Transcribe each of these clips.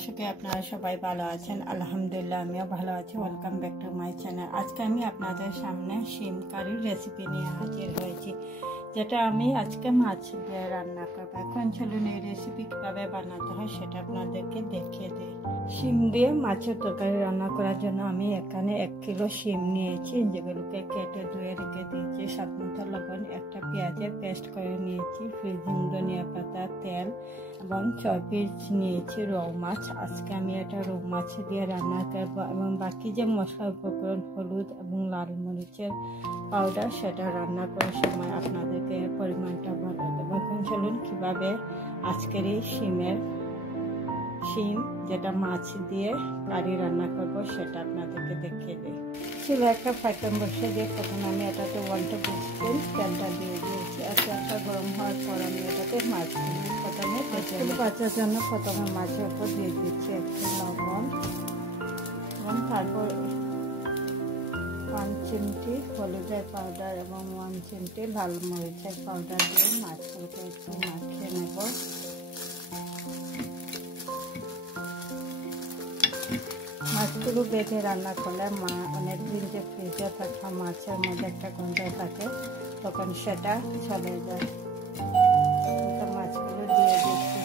আশা করি আপনারা সবাই ভালো আছেন। আলহামদুলিল্লাহ আমিও ভালো আছি। Welcome back to my channel. আজকে আমি আপনাদের সামনে শিম কারির রেসিপি নিয়ে হাজির হয়েছি, যেটা আমি আজকে মাছ দিয়ে রান্না করবো। এখন চলুন এই রেসিপি কীভাবে বানাতে হয় সেটা আপনাদেরকে দেখিয়ে দিই। শিম দিয়ে মাছের তরকারি রান্না করার জন্য আমি এখানে 1 কিলো শিম নিয়েছি, যেগুলোকে কেটে ধুয়ে রেখে দিয়েছি। স্বাদ মতো লবণ, একটা পেঁয়াজের পেস্ট করে নিয়েছি, ফ্রিজিং ধনিয়া পাতা, তেল এবং 6 পিস নিয়েছি রৌ মাছ। আজকে আমি এটা রৌ মাছ দিয়ে রান্না করবো এবং বাকি যে মশলা উপকরণ হলুদ এবং লাল মরিচের পাউডার সেটা রান্না করার সময় আপনাদেরকে পরিমাণটা বলে দেবো। এখন চলুন কীভাবে আজকের এই শিম যেটা মাছ দিয়ে কারি রান্না করব সেটা আপনাদেরকে দেখিয়ে দিই। ছিল একটা ফ্রাই প্যান বসিয়ে দিয়ে প্রথমে আমি এটাতে 1 টেবিল স্পুন তেলটা দিয়ে দিয়েছি। আর তেলটা গরম হওয়ার পর আমি এটাতে মাছগুলো প্রথমে বাঁচার জন্য প্রথমে মাছের উপর দিয়ে দিচ্ছি একটু লবণ এবং তারপর 1 চিমটি হলুদের পাউডার এবং 1 চিমটি লাল মরিচের পাউডার দিয়ে মাছগুলোকে একটু মাখিয়ে নেব। মাছগুলো বেঁধে রান্না করলে অনেকদিন যে ফ্রিজে থাকা মাছের মধ্যে একটা গন্ধ থাকে, তখন সেটা চলে যায়। মাছগুলো দিয়ে দিচ্ছি।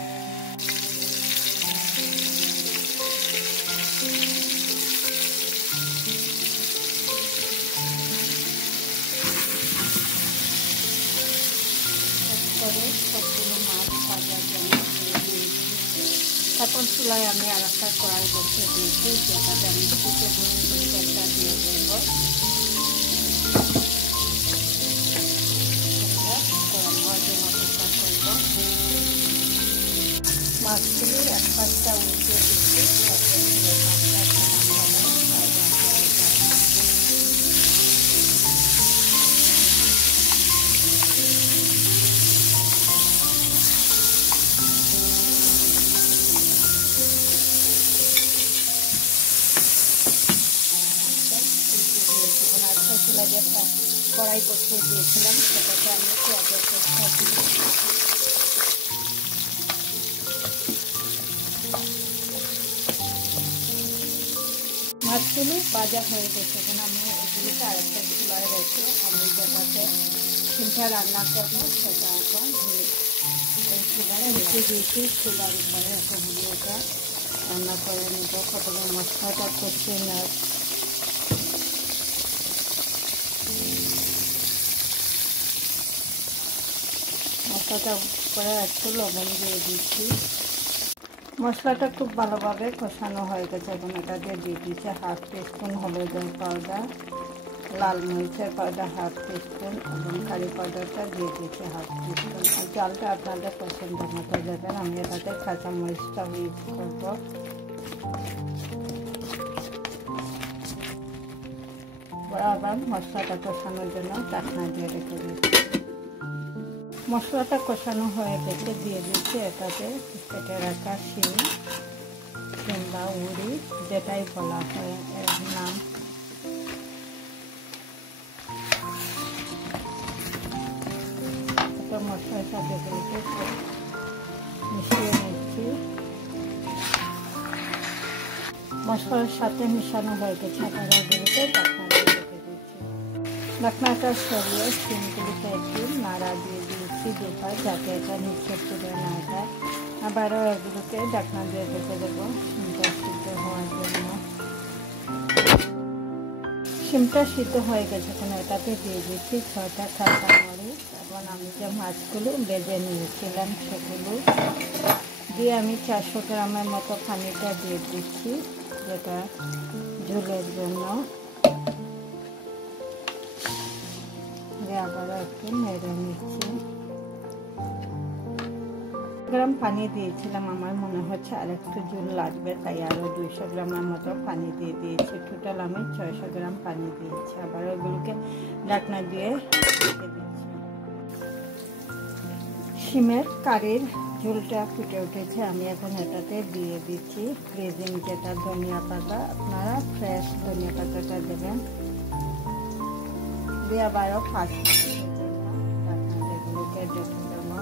তারপরে সবগুলো মাছ ভাজার জন্য দিয়ে দিয়েছি। তারপর চুলায় আমি আর একটা কড়াই বসিয়ে দিয়েছি, যেটাতে আমি তেলটা দিয়ে দেব। গরম হওয়ার জন্য অপেক্ষা করবো। মাছগুলি এক পাশটা উল্টে দিচ্ছি, কড়াই বসিয়ে দিয়েছিলাম, সেটাতে আমি পেঁয়াজের পেস্টটা দিয়ে দিয়েছি। মাছগুলো ভাজা হয়ে গেছে, এখন আমি এগুলিকে আরেকটা চুলায় রেখে আমি যেটাতে শিমটা রান্না করবো সেটা এখন এই চুলায় রেখে দিয়েছি। চুলার উপরে এতগুলি এটা রান্না করে নেব। প্রথমে মশলাটা কষিয়ে নেব। মশলাটা করে একটু লবণ দিয়ে দিচ্ছি। মশলাটা খুব ভালোভাবে কষানো হয়ে গেছে, এবং এটা দিয়ে দিচ্ছি 1/2 টিস্পুন হলুদের পাউডার, লাল মরিচের পাউডার 1/2 টিস্পুন এবং কারি পাউডারটা দিয়ে দিচ্ছি 1/2 টিস্পুন। আর চালটা আপনাদের পছন্দ মতো দেবেন। আমি এটাতে কাঁচা মরিচটা ইউজ করব। আবার মশলাটা কষানোর জন্য ঢাকনা দিয়ে রেখে দিচ্ছি। মশলাটা কষানো হয়ে গেছে, দিয়ে দিচ্ছি এটাতে কেটে রাখা শিম কিংবা উড়ি, যেটাই বলা হয় এর নাম। মশলার সাথে মিশিয়ে নিচ্ছি। মশলার সাথে মিশানো হয়ে গেছে, এগুলোকে ঢাকনা দিয়ে রেখে দিচ্ছি। ঢাকনাটা সরিয়ে শিমগুলিকে একটু নাড়া দিয়ে দিয়েছি দুবার, যাতে এটা নিচে পুড়ে না যায়। আবারও এগুলোকে ঢাকনা দিয়ে রেখে দেবো শিমটা সিদ্ধ হওয়ার জন্য। শিমটা সিদ্ধ হয়ে গেছে, এখন এটাতে দিয়ে দিচ্ছি 6টা কাঁচা মরিচ এবং আমি যে মাছগুলো ভেজে নিয়েছিলাম সেগুলো দিয়ে আমি 400 গ্রামের মতো পানিটা দিয়ে দিচ্ছি, যেটা ঝোলের জন্য। আবার একটু নেড়ে নিচ্ছি। গ্রাম পানি দিয়েছিলাম, আমার মনে হচ্ছে আর একটু ঝোল লাগবে, তাই আরও 200 গ্রামের মতো পানি দিয়ে দিয়েছি। টোটাল আমি 600 গ্রাম পানি দিয়েছি। আবার ওগুলোকে ঢাকনা দিয়ে রেখে দিচ্ছি। শিমের কারির ঝোলটা ফুটে উঠেছে, আমি এখন এটাতে দিয়ে দিচ্ছি ফ্রিজিং যেটা ধনিয়া পাতা। আপনারা ফ্রেশ ধনিয়া পাতাটা দেবেন। দিয়ে আবারও 5 মিনিটের জন্য ঢাকনাগুলোকে ঢেকে দেবো।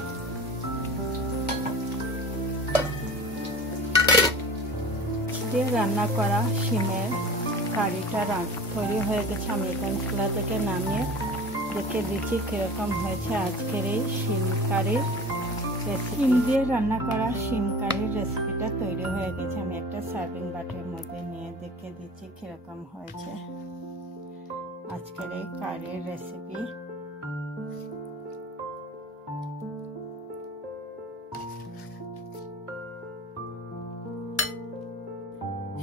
দিয়ে রান্না করা শিমের কারিটা তৈরি হয়ে গেছে। আমি এখন চুলা থেকে নামিয়ে দেখে দিচ্ছি কীরকম হয়েছে আজকের এই শিম কারির রেসিপি। শিম দিয়ে রান্না করা শিম কারির রেসিপিটা তৈরি হয়ে গেছে। আমি একটা সার্ভিং বাটির মধ্যে নিয়ে দেখে দিচ্ছি কীরকম হয়েছে আজকের এই কারির রেসিপি।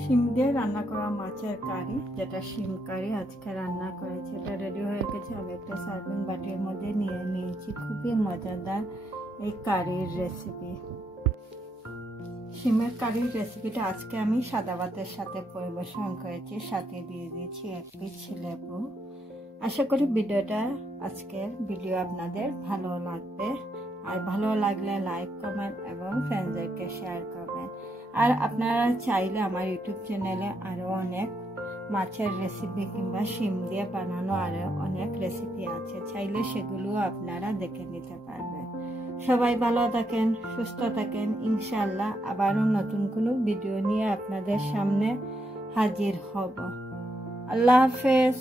শিম দিয়ে রান্না করা মাছের কারি, যেটা শিম কারি আজকে রান্না করেছি, এটা রেডি হয়ে গেছে। আমি একটা সার্ভিং বাটির মধ্যে নিয়ে নিয়েছি। খুবই মজাদার এই কারির রেসিপি। শিমের কারির রেসিপিটা আজকে আমি সাদা ভাতের সাথে পরিবেশন করেছি, সাথে দিয়ে দিয়েছি এক পিস লেবু। আশা করি আজকের ভিডিও আপনাদের ভালো লাগবে, আর ভালো লাগলে লাইক কমেন্ট এবং ফ্রেন্ডদেরকে শেয়ার করবেন। আর আপনারা চাইলে আমার ইউটিউব চ্যানেলে আরও অনেক মাছের রেসিপি কিংবা শিম দিয়ে বানানো আরও অনেক রেসিপি আছে, চাইলে সেগুলো আপনারা দেখে নিতে পারবেন। সবাই ভালো থাকেন, সুস্থ থাকেন। ইনশাআল্লাহ আবারও নতুন কোনো ভিডিও নিয়ে আপনাদের সামনে হাজির হব। আল্লাহ হাফেজ।